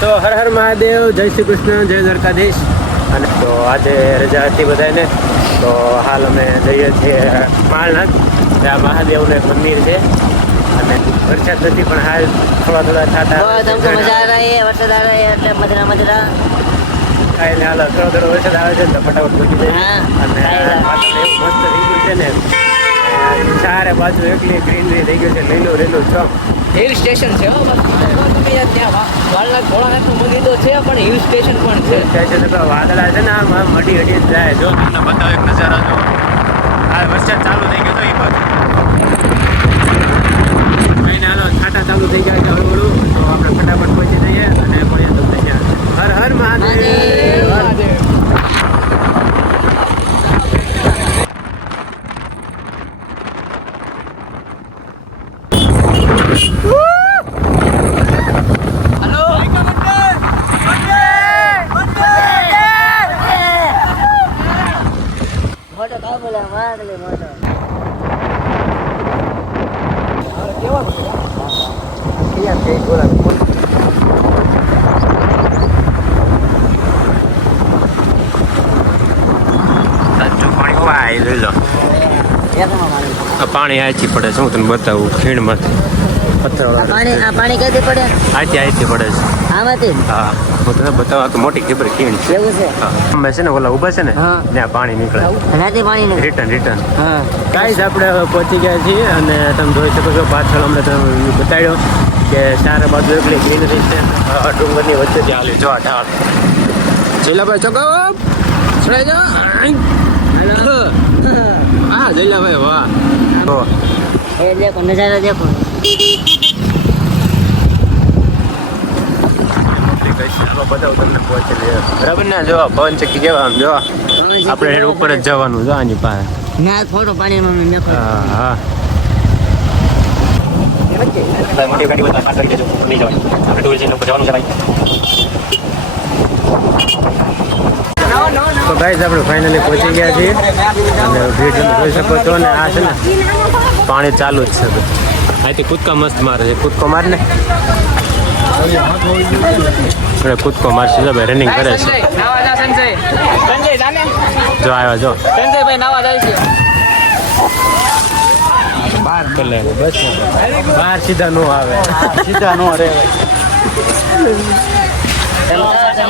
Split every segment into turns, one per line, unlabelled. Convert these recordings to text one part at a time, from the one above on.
તો હર હર મહાદેવ જય શ્રી કૃષ્ણ જય દ્વારકાધીશ. અને તો આજે રજા હતી બધાને તો હાલ અમે જઈએ છીએ માળનાથ આ મહાદેવને મંદિર છે. અને વરસાદ નથી પણ હાલ થોડા થોડા
થતા મજા વરસાદ આવે એટલે મધરા મધરા.
કાંઈ થોડો થોડો વરસાદ આવે છે તો ફટાફટ પહોંચી
જાય
અને એવું મસ્ત થઈ ગયું છે ને. ચારે બાજુ એકલી ગ્રીનરી થઈ ગયું છે લીલું લીલું ચોક.
હિલ સ્ટેશન છે યાર ત્યાં વા- ભોળાનાથનું મંદિર તો છે પણ હિલ સ્ટેશન પણ છે
સ્ટેશન ઉપર વાદળા છે ને આમ આમ મટી હટી જાય જો તમને બતાવો એક નજારા જો આ વરસાદ ચાલુ થઈ ગયો તો એ બાજુ કઈ હાલો છાંટા ચાલુ થઈ જાય છે હળવું હળવું. તો આપણે ફટાફટ પહોંચી જઈએ અને મળીએ તમને ત્યાં હર હર મહાદેવ
મોટો કા બોલા માર લે મોટો
સાચું પાણી વાય લઈ લો
એકમાં પાણી
આ પાણી આથી પડે છે. હું તને બતાવું ખીણમાંથી. પથ્થર
પાણી આ પાણી ક્યાંથી પડે?
આથી આથી પડે છે.
આમાંથી?
હા. હું તને બતાવું આ તો મોટી ખબર ખીણ છે.
એવું છે?
અમે છે ને ઓલા ઊભા છે ને ત્યાં પાણી નીકળે.
રાતે પાણી
રિટર્ન રિટર્ન
હા.
ગાઈઝ આપણે હવે પહોંચી ગયા છીએ અને તમે જોઈ શકો છો પાછળ અમને તમે બતાડ્યો કે ચારે બાજુ એકલી ગ્રીનરી છે. ડુંગરની વચ્ચેથી ચાલી જો આ ઢાળ. જઈલાભાઈ ચોકો. ચડાઈ જા હા જઈલાભાઈ વાહ.
એ દેખો નજારા દેખો.
બતાવું તમને પહોંચી બરાબર ને? જો પવન ચક્કી કેવા આમ જો. આપણે હેડ ઉપર જ જવાનું જો આની પાસે.
ના ફોટો પાણીમાં મેં મેકો
હા. હા મોટી ગાડી બધા પાસ કરી દેજો લઈ જવાનું. આપણે ટુ વ્હીલર ઉપર જવાનું છે ભાઈ. તો ગાઈઝ આપણે ફાઇનલી પહોંચી ગયા છીએ. અને ભીડ તમે જોઈ શકો છો ને આ છે ને પાણી ચાલુ જ છે. અહીંથી કૂદકા મસ્ત મારે છે કૂદકો માર ને આપણે કૂદકો મારશે જો ભાઈ રનિંગ કરે છે.
જા
આવ્યા જો. એટલે બસ બહાર સીધા નો આવે. સીધા નો રે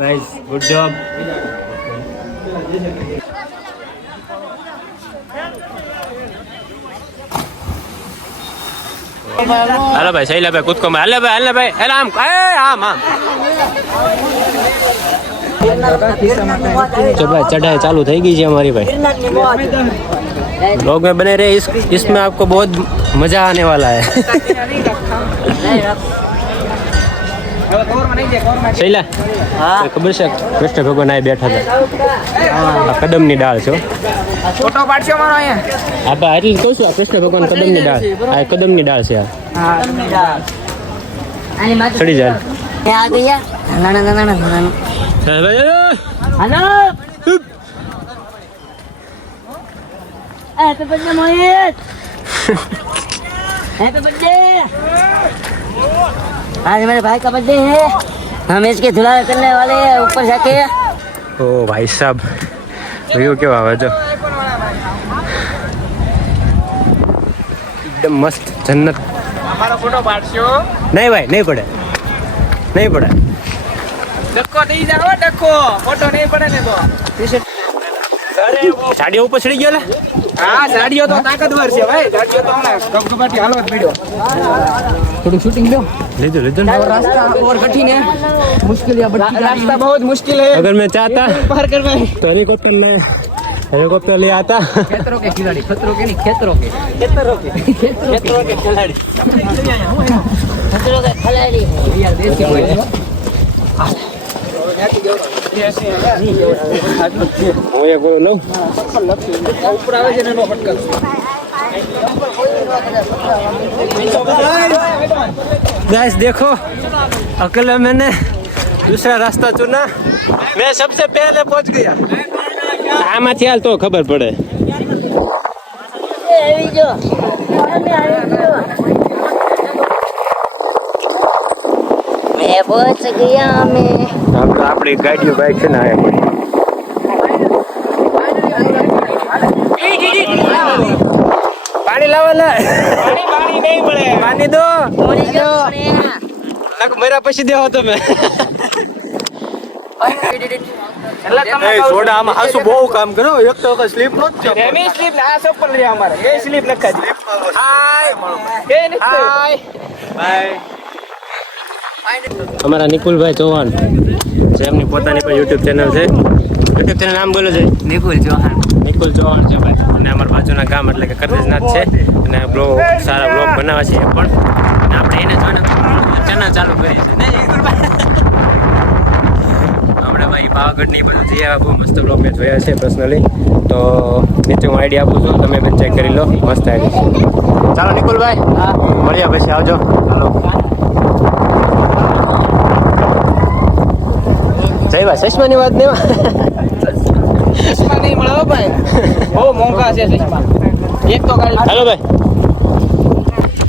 good job guys good job hello ભાઈ શૈલા ભાઈ કૂદકો માર હાલે ભાઈ હાલે ભાઈ હાલે આમ એ આમ આમ तो भाई चढ़ाई चालू થઈ ગઈ છે हमारी भाई लोग में बने रहे इस इसमें आपको बहुत मजा आने वाला है શૈલા ખબર છે? કૃષ્ણ ભગવાન આ બેઠા હતા કદમની દાળ છો
ફોટો પાડશો મારો અહીંયા?
હા એટલે કહું છું આ કૃષ્ણ ભગવાન કદમની ડાળ. આ કદમની ડાળ છે આ. ચડી જાય.
આ ગયા નાના નાના નાના आज मेरे भाई का बर्थडे है हम इसके धुला करने वाले हैं ऊपर जाके
ઓ ભાઈ સાહેબ વ્યૂ કેવો આવે જો એકદમ મસ્ત જન્નત
અમારો ફોટો પાડશો
નહીં ભાઈ નહીં પડે નહીં પડે
ડક્કો થઈ જાવ ડક્કો ફોટો નહીં પડે ને તો
સાડીઓ ઉપર ચડી ગયો લે
હા જાડીઓ તો તાકતવર છે ભાઈ જાડીઓ તો હમણાં ગપગપાટી હાલવા જ પીડ્યો થોડું શૂટિંગ લો
લીધું લીધું ને
रास्ता और कठिन है मुश्किल है
रास्ता बहुत मुश्किल है
अगर मैं चाहता
पार करना है
तो हेलीकॉप्टर में हेलीकॉप्टर ले आता
खेतरों के खिलाड़ी खतरों के नहीं खेतरों के
खेतरों के
खेतरों के खिलाड़ी
खेतरों के खिलाड़ी
यार देसी कोई है
હું એક લઉં
ઉપર આવે છે ને એનો ફટકાર
गैस देखो अकेले मैंने दूसरा रास्ता चुना मैं सबसे पहले पहुंच गया આમાંથી હાલ તો ખબર પડે
मैं पहुंच गया मैं
આમ તો આપણી ગાડીઓ બાઈક છે ને આ પડી પાણી લાવો લે પાણી પાણી
અમારા.
નિકુલભાઈ ચૌહાણ જે એમની પોતાની પણ યુટ્યુબ ચેનલ છે. યુટ્યુબ ચેનલ નામ બોલો છે?
નિકુલ ચૌહાણ.
નિકુલ ચૌહાણ છે ભાઈ. અને અમારા બાજુના ગામ એટલે કે કરદેશનાથ છે. અને બ્લોગ સારા બ્લોગ બનાવે છે પણ. આપણે એને જોઈને ચેનલ ચાલુ કરીએ છીએ. હમણાં ભાઈ આપણે ની બધું જઈ મસ્ત બ્લોગ મેં જોયા છે પર્સનલી તો નીચે હું આઈડિયા આપું છું. તમે પણ ચેક કરી લો. મસ્ત આઈડિયા ચાલો નિકુલભાઈ હા. મળ્યા પછી. આવજો. ચાલો જય ભાઈ ચશ્માની વાત નહીં
ચશ્મા નહીં મળે ભાઈ. બહુ મોંઘા છે ચશ્મા. એક તો ગાડી
હેલો ભાઈ.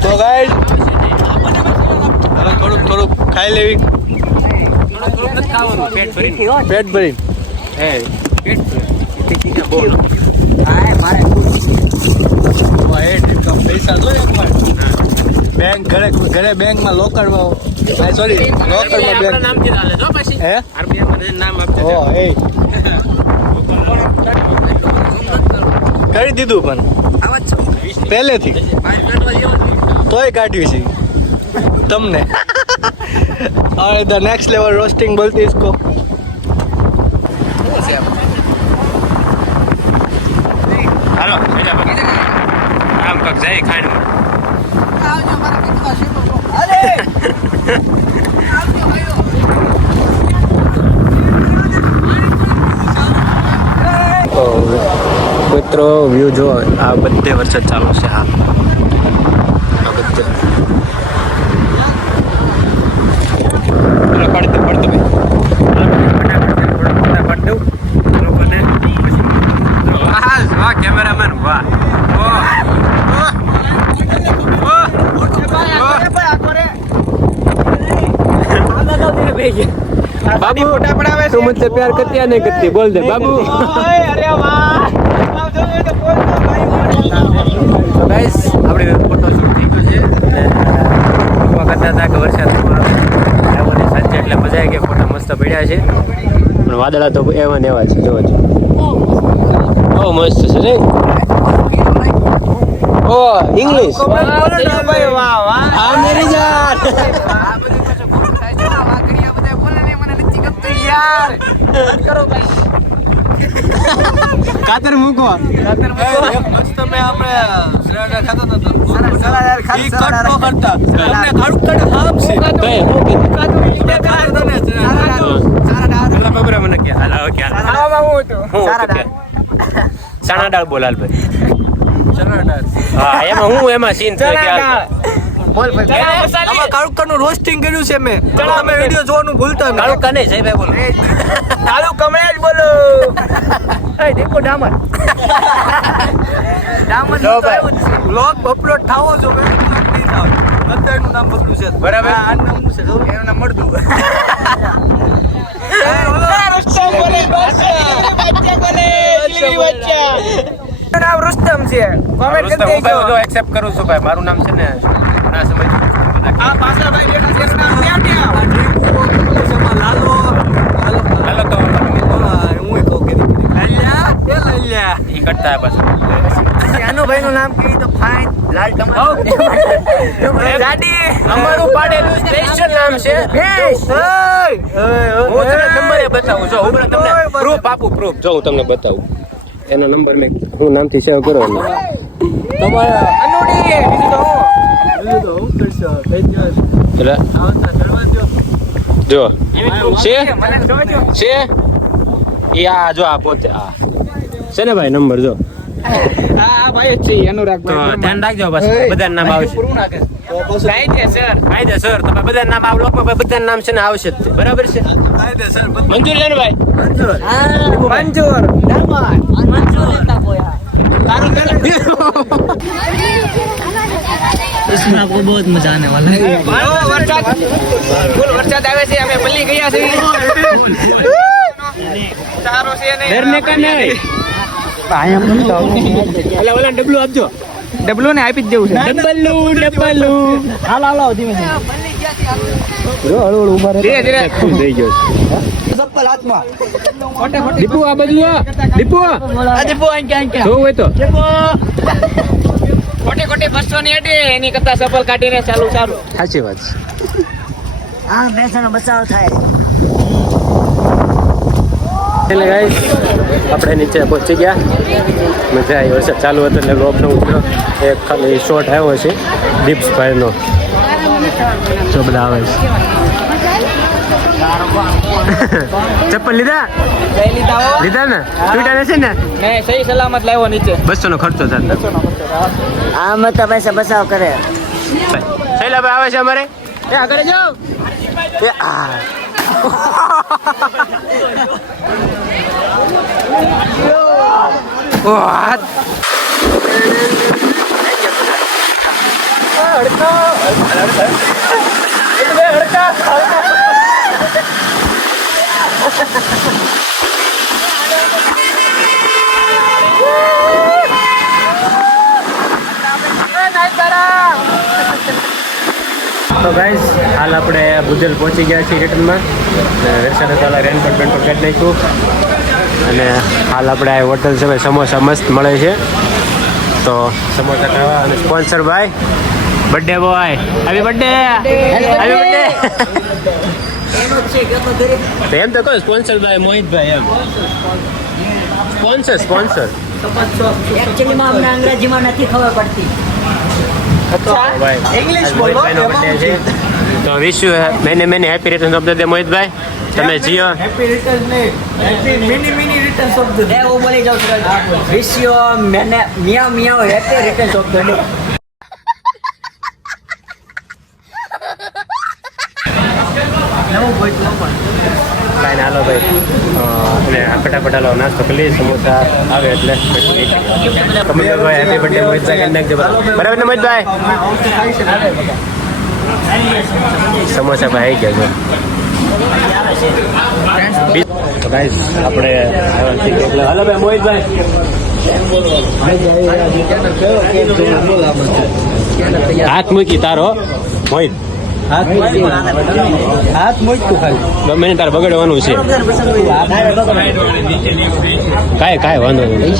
તો ગાઈડ થોડુંક થોડુંક ખાઈ લેવી.
પેટ
ભરી
હે પેટ
પૈસા જો એક બેંક ઘરે ઘરે બેંકમાં લોકરમાં સોરી લોકરમાં બેંક.
નામ
હે?
નામ આપજો
કરી દીધું પણ પહેલેથી તોય કાઢ્યું છે તમને અરે ધ નેક્સ્ટ લેવલ રોસ્ટિંગ બોલતી ઇસકો
હાલો આમ કક જાય ખાંડમાં મિત્રો વ્યૂ જો આ બધે વરસાદ ચાલુ છે હા આ બધે હાલો, પાડી દો, પાડી દો ભાઈ. કરતી ફટાફટ કરતી ફોટા પાડી દઉં. લોકોને. વાહ, ગાઈસ આપણે ફોટો શૂટ થઈ ગયું છે. અને જોવા કરતા હતા કે વરસાદમાં આવવાની સાંજે એટલે મજા આવી ગઈ ફોટા મસ્ત પડ્યા છે. પણ વાદળા તો એવા ને એવા છે જોવો છો. બહુ મસ્ત છે રે ઓ ઇંગ્લિશ હા મેરી જાન કાતર મૂકો.
તમે આપણે
ચણા દાળ બોલાલ ભાઈ. હા એમાં હું એમાં સીન છે કે ભાઈ
આમાં કાળું રોસ્ટિંગ કર્યું છે મેં. તમે વિડિયો જોવાનું ભૂલતા નહીં.
કાળું કને જય ભાઈ બોલો.
કાળું કમળા જ બોલો. એ દેખો ડામર. ડામર
જો ભાઈ.
બ્લોગ અપલોડ થાવો જો મેં નહીં થાવ. અત્યારનું નામ બદલું છે.
બરાબર.
આ છે? એનું નામ મળતું નામ રુસ્તમ છે. કોમેન્ટ
કરી દેજો. બધું કરું છું ભાઈ. મારું નામ છે ને ના સમય
આ પાછળ બેઠા છે એનું નામ ક્યાં ક્યાં લાલો લાલો
તો.
હું કહું કે લલ્યા એ લલ્યા.
કરતા પાછું.
ભાઈ નું નામ કહી તો ફાઇન
લાલ ગાડી
અમારું પાડેલું સ્પેશિયલ નામ છે. હું તને નંબરે બતાવું. જો હું તમને પ્રૂફ આપું પ્રૂફ જો હું તમને બતાવું. એનો નંબર મેં હું નામથી સેવ કરો એનો. એટલે જો. છે? છે? એ આ જો આ પોતે આ. છે ને ભાઈ નંબર જો.
આ ભાઈ જ છે અનુરાગ
તો ધ્યાન રાખજો બસ બધા નામ આવશે કાયદેસર કાયદેસર તમે બધા નામ આવ લોકમાં બધા નામ છે ને આવશે જ. બરાબર છે? મંજૂર છે ને ભાઈ?
મંજૂર.
इसमें आपको बहुत मजा आने वाला है
વરસાદ ફૂલ વરસાદ આવે છે અમે મળી ગયા છે સારો છે ને
ડરને કા નહીં એટલે ઓલા ડબલું આપજો
ડબલું ને આપી જ દેવું છે
ડબલું ડબલું
હાલ હાલો ધીમે ધીમે ધીરે ધીરે
ફૂલ થઈ ગયો
ચપ્પલ હાથમાં
દીપુ આ બાજુ આ દીપુ
આજે બો આંકે આંકે
જોવું હોય તો
કોટી ખોટી બસો ની હતી એની કરતા સફળ કાઢીને ચાલુ ચાલુ
સાચી વાત છે.
હા ભેંસોનો બચાવ થાય.
એટલે ગાઈસ આપણે નીચે પહોંચી ગયા. મજા આવી વરસાદ ચાલુ હતો એટલે લોબનો ઉતર્યો. એક ખાલી શોર્ટ આવ્યો છે. દીપ્સભાઈનો જો બધા આવે છે. ચપ્પલ લીધા? લીધા ને? તૂટા નથી ને?
મેં સહી સલામત લાવ્યો નીચે.
બસો નો ખર્ચો થાય
આમ તો પૈસા બચાવ કરે.
શૈલાભાઈ આવે છે અમારે? એ આગળ જાઓ. એ આ. ઓ હાથ. તો ગાઈઝ હાલ આપણે ભુજલ પહોંચી ગયા છીએ રિટર્નમાં વરસાદ હતા રેનકોટ બેનકોટ કાઢી નાખ્યું. અને હાલ આપણે આ હોટલ છે ભાઈ સમોસા મસ્ત મળે છે. તો સમોસા ખાવા અને સ્પોન્સર ભાઈ birthday boy happy birthday happy birthday તો એમ તો કહો સ્પોન્સર ભાઈ મોહિતભાઈ એમ. સ્પોન્સર સ્પોન્સર
એકચ્યુઅલી માં અમને અંગ્રેજીમાં નથી ખબર પડતી.
આજ
બોલો,
તો wish you many many happy return of the day મોહિતભાઈ. તમે જીઓ.
હેપી રિટર્ન ને હેપી મિની મિની રિટર્ન શબ્દ
એ હું બોલી જાઉં છું wish you many many many happy returns of the day
કાંઈ ના હાલો ભાઈ અને ફટાફટ હાલો નાસ્તો કરી સમોસા આવે એટલે પછી ભાઈ હેપી બર્થડે મોહિતભાઈ નાખજો બરાબર ને મોહિતભાઈ સમોસા ભાઈ આવી ગયા આપણે હલો ભાઈ મોહિતભાઈ હાથ મૂકી તારો મોહિત
હાથ મોજતું ખાલી.
ગમે ને તારે બગડવાનું છે. કાંઈ કાંઈ વાંધો નહીં.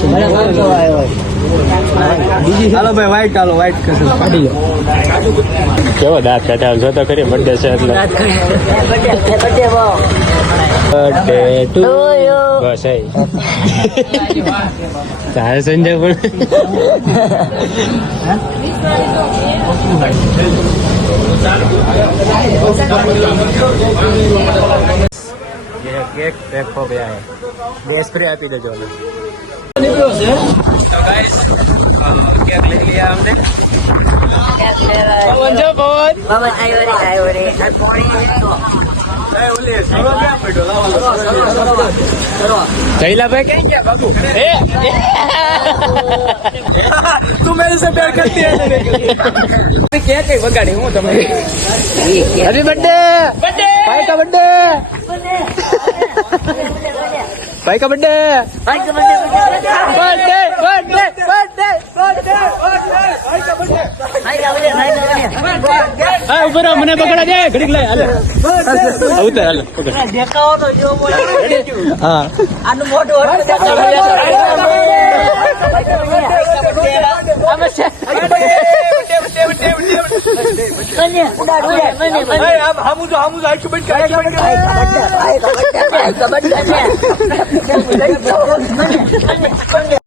ચાલો ભાઈ વાઈટ ચાલો વાઈટ કશું કાઢી
કેવો દાંત કાઢ્યા જોતો ખરી બર્થડે છે એટલે. બર્થડે ટુ બસ એ સંજય પણ કેક પેક હો ગયા હે બે સ્પ્રે આપી દેજો અમે
તો ગાઈસ
કેક લઈ લીયા અમને
પવન જો પવન?
પવન આવ્યો રે આવ્યો રે આ પોણી
કઈ ગયા બાબુ એ
તું મેરે સે પ્યાર કરતી હે કે કઈ બગાડી હું તમે
હેપી બર્થડે ભાઈ કા બર્થડે ભાઈ કા birthday birthday birthday birthday birthday હા ઉપર મને પકડા દે ઘડીક લઈ હાલે. ઉતર હાલે પકડ
દેખાવો તો જો બોલે
હા
આનું મોઢું હતું